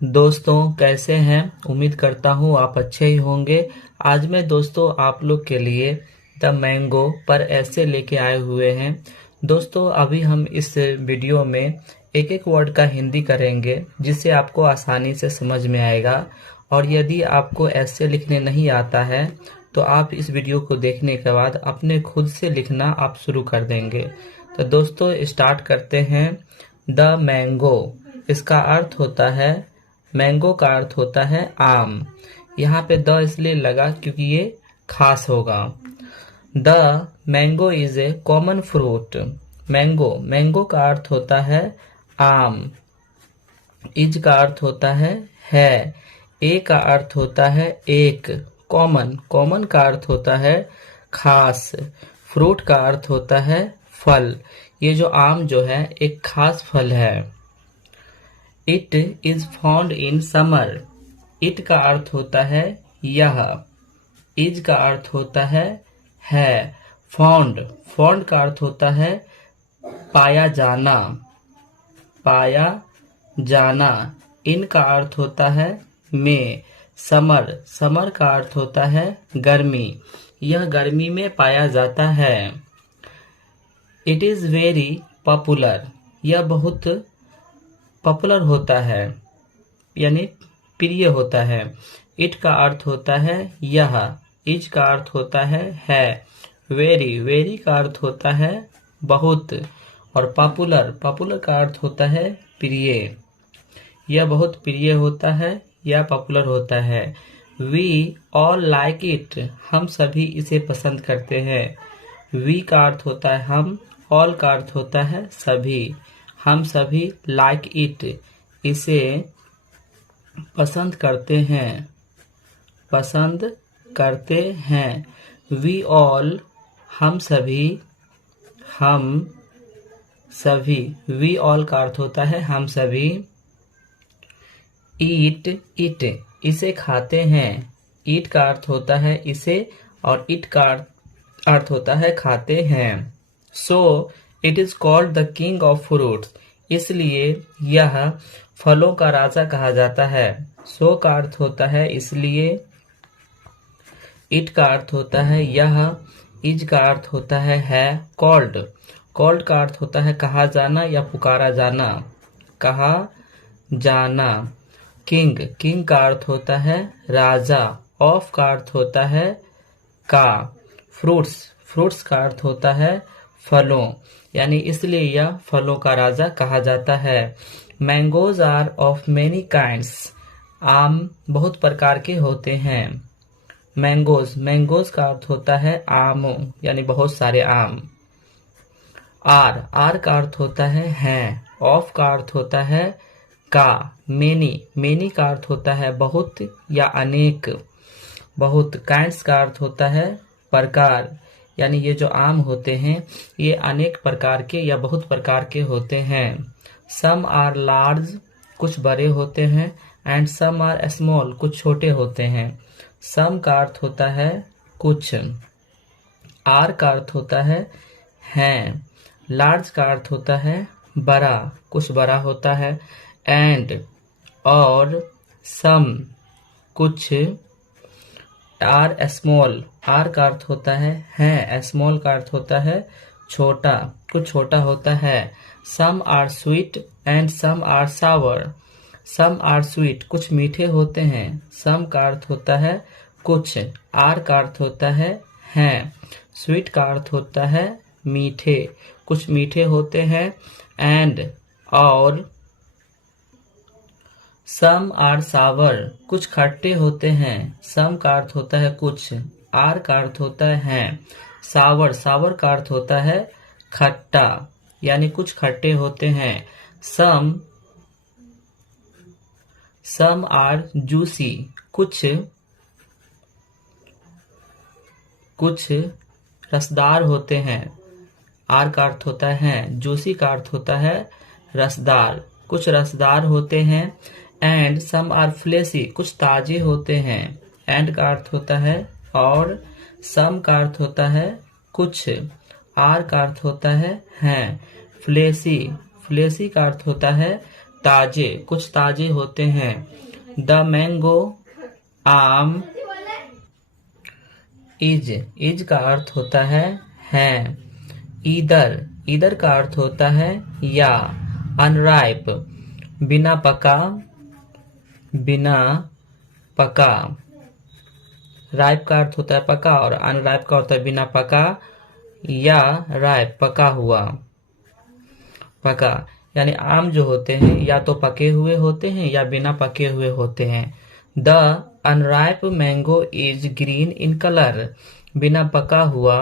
दोस्तों कैसे हैं। उम्मीद करता हूँ आप अच्छे ही होंगे। आज मैं दोस्तों आप लोग के लिए द मैंगो पर ऐसे लेके आए हुए हैं। दोस्तों अभी हम इस वीडियो में एक एक वर्ड का हिंदी करेंगे जिससे आपको आसानी से समझ में आएगा। और यदि आपको ऐसे लिखने नहीं आता है तो आप इस वीडियो को देखने के बाद अपने खुद से लिखना आप शुरू कर देंगे। तो दोस्तों स्टार्ट करते हैं। द मैंगो, इसका अर्थ होता है, मैंगो का अर्थ होता है आम। यहाँ पे द इसलिए लगा क्योंकि ये खास होगा। The mango is a common fruit. Mango, mango का अर्थ होता है आम। इज का अर्थ होता है। ए का अर्थ होता है एक। कॉमन, कॉमन का अर्थ होता है खास। फ्रूट का अर्थ होता है फल। ये जो आम जो है एक खास फल है। It is found in summer. It का अर्थ होता है यह। इज का अर्थ होता है। फाउंड, फाउंड का अर्थ होता है पाया जाना। पाया जाना। इन का अर्थ होता है में। समर, समर का अर्थ होता है गर्मी। यह गर्मी में पाया जाता है। It is very popular. यह बहुत पॉपुलर होता है यानी प्रिय होता है। इट का अर्थ होता है यह। इज का अर्थ होता है। वेरी, वेरी का अर्थ होता है बहुत। और पॉपुलर, पॉपुलर का अर्थ होता है प्रिय। यह बहुत प्रिय होता है या पॉपुलर होता है। We all like it. हम सभी इसे पसंद करते हैं। वी का अर्थ होता है हम। ऑल का अर्थ होता है सभी। हम सभी लाइक इट, इसे पसंद करते हैं। पसंद करते हैं। वी ऑल, हम सभी। हम सभी। वी ऑल का अर्थ होता है हम सभी। ईट इट, इसे खाते हैं। ईट का अर्थ होता है इसे और इट का अर्थ होता है खाते हैं। So it is called the king of fruits. इसलिए यह फलों का राजा कहा जाता है। सो का अर्थ होता है इसलिए। इट का अर्थ होता है यह। इज का अर्थ होता है। कॉल्ड, कॉल्ड का अर्थ होता है कहा जाना या पुकारा जाना। कहा जाना। किंग, किंग का अर्थ होता है राजा। ऑफ का अर्थ होता है का। फ्रूट्स, फ्रूट्स का अर्थ होता है फलों, यानी इसलिए यह फलों का राजा कहा जाता है। Mangoes are of many kinds. आम बहुत प्रकार के होते हैं। मैंगोज, मैंगोज का अर्थ होता है आम यानी बहुत सारे आम। आर, आर का अर्थ होता है। ऑफ का अर्थ होता है का। मेनी, मेनी का अर्थ होता है बहुत या अनेक। बहुत। काइंड्स का अर्थ होता है प्रकार, यानी ये जो आम होते हैं ये अनेक प्रकार के या बहुत प्रकार के होते हैं। सम आर लार्ज, कुछ बड़े होते हैं। एंड सम आर स्मॉल, कुछ छोटे होते हैं। सम का अर्थ होता है कुछ। आर का अर्थ होता है। लार्ज का अर्थ होता है बड़ा, कुछ बड़ा होता है। एंड और सम, कुछ। आर स्मॉल, आर का अर्थ होता है। स्मॉल का अर्थ होता है छोटा, कुछ छोटा होता है। Some are sweet and some are sour. Some are sweet, कुछ मीठे होते हैं। सम का अर्थ होता है कुछ। आर का अर्थ होता है। स्वीट का अर्थ होता है मीठे, कुछ मीठे होते हैं। एंड और सम आर सावर, कुछ खट्टे होते हैं। सम का अर्थ होता है कुछ। आर का अर्थ होता है सावर, सावर का अर्थ होता है खट्टा, यानी कुछ खट्टे होते हैं। सम आर जूसी, कुछ रसदार होते हैं। आर का अर्थ होता है जूसी का अर्थ होता है रसदार, कुछ रसदार होते हैं। एंड सम आर फ्लेशी, कुछ ताजे होते हैं। एंड का अर्थ होता है और। सम का अर्थ होता है कुछ। आर का अर्थ होता है फ्लेशी, फ्लेशी का अर्थ होता है ताजे, कुछ ताजे होते हैं। द मैंगो, आम। इज का अर्थ होता है। ईदर, ईदर का अर्थ होता है या। अनराइप, बिना पका, बिना पका। राइप का अर्थ होता है पका और अनराइप का होता है बिना पका या राइप, पका हुआ। पका यानी आम जो होते हैं या तो पके हुए होते हैं या बिना पके हुए होते हैं। The unripe mango is green in colour, बिना पका हुआ।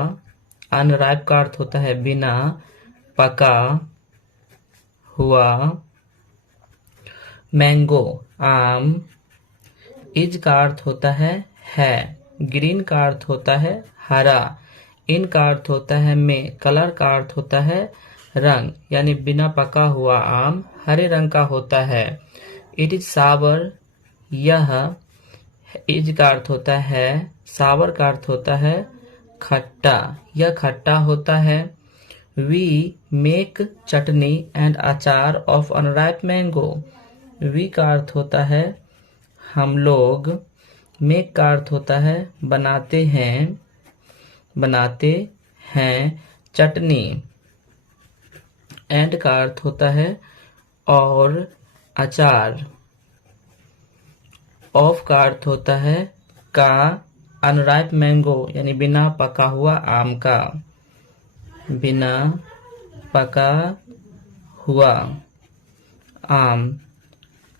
अनराइप का अर्थ होता है बिना पका हुआ। मैंगो, आम। इज का अर्थ होता है। ग्रीन का अर्थ होता है हरा। इन का अर्थ होता है में। कलर का अर्थ होता है रंग, यानी बिना पका हुआ आम हरे रंग का होता है। इट इज सावर, यह। इज का अर्थ होता है। सावर का अर्थ होता है खट्टा, यह खट्टा होता है। वी मेक चटनी एंड अचार ऑफ अनराइप मैंगो। वी का अर्थ होता है हम लोग। मेक का अर्थ होता है बनाते हैं, बनाते हैं चटनी। एंड का अर्थ होता है और अचार। ऑफ का अर्थ होता है का। अनराइप मैंगो यानी बिना पका हुआ आम का, बिना पका हुआ आम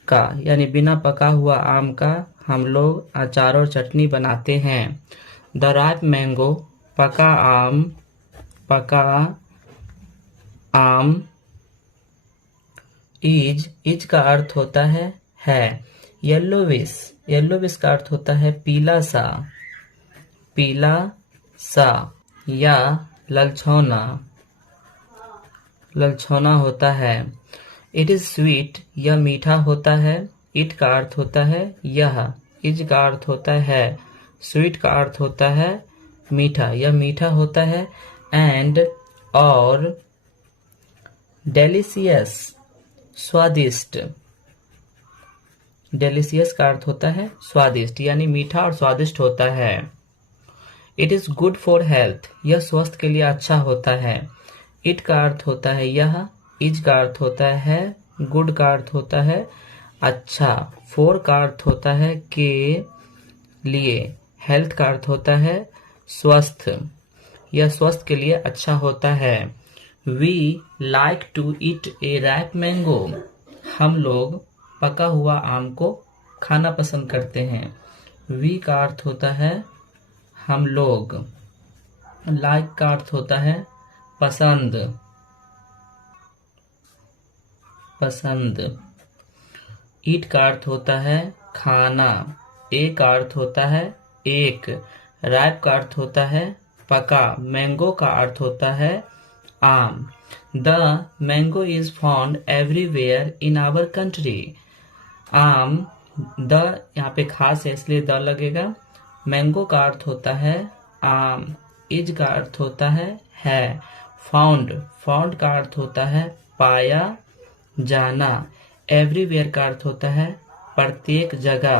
का, यानी बिना पका हुआ आम का हम लोग अचार और चटनी बनाते हैं। द राइप मैंगो, पका आम, पका आम। इज का अर्थ होता है। येलोविश, येलोविश का अर्थ होता है पीला सा, पीला सा या ललछौना, ललछौना होता है। इट इज स्वीट, यह मीठा होता है। इट का अर्थ होता है यह। इज का अर्थ होता है। स्वीट का अर्थ होता है मीठा, यह मीठा होता है। एंड और डेलिशियस, स्वादिष्ट। डेलिशियस का अर्थ होता है स्वादिष्ट, यानी मीठा और स्वादिष्ट होता है। It is good for health, यह स्वास्थ्य के लिए अच्छा होता है। इट का अर्थ होता है यह। इज का अर्थ होता है। गुड का अर्थ होता है अच्छा। फॉर का अर्थ होता है के लिए। हेल्थ का अर्थ होता है स्वस्थ, यह स्वस्थ के लिए अच्छा होता है। We like to eat a ripe mango, हम लोग पका हुआ आम को खाना पसंद करते हैं। वी का अर्थ होता है हम लोग। लाइक का अर्थ होता है पसंद, पसंद। ईट का अर्थ होता है खाना। ए का अर्थ होता है एक। राइप का अर्थ होता है पका। मैंगो का अर्थ होता है आम। The mango is found everywhere in our country. आम, द यहाँ पे खास है इसलिए द लगेगा। मैंगो का अर्थ होता है आम। इज का अर्थ होता है। फाउंड, फाउंड का अर्थ होता है पाया जाना। एवरीवेयर का अर्थ होता है प्रत्येक जगह,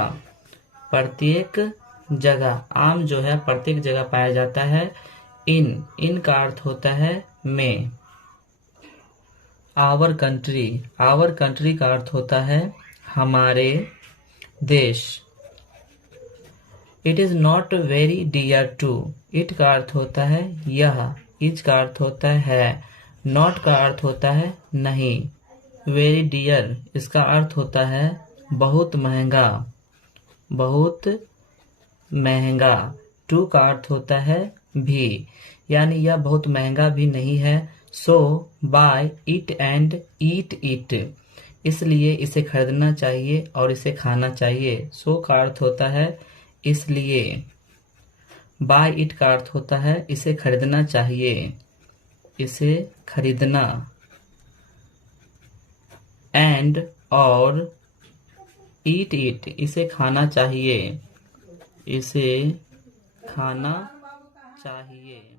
प्रत्येक जगह। आम जो है प्रत्येक जगह पाया जाता है। इन का अर्थ होता है में। आवर कंट्री, आवर कंट्री का अर्थ होता है हमारे देश। It is not very dear to, it का अर्थ होता है यह। इज का अर्थ होता है। नॉट का अर्थ होता है नहीं। वेरी डियर इसका अर्थ होता है बहुत महंगा, बहुत महंगा। टू का अर्थ होता है भी, यानी यह बहुत महंगा भी नहीं है। So buy it and eat it, इसलिए इसे खरीदना चाहिए और इसे खाना चाहिए। सो का अर्थ होता है इसलिए। बाय इट का अर्थ होता है इसे खरीदना चाहिए, इसे खरीदना। एंड और ईट इट इसे खाना चाहिए, इसे खाना चाहिए।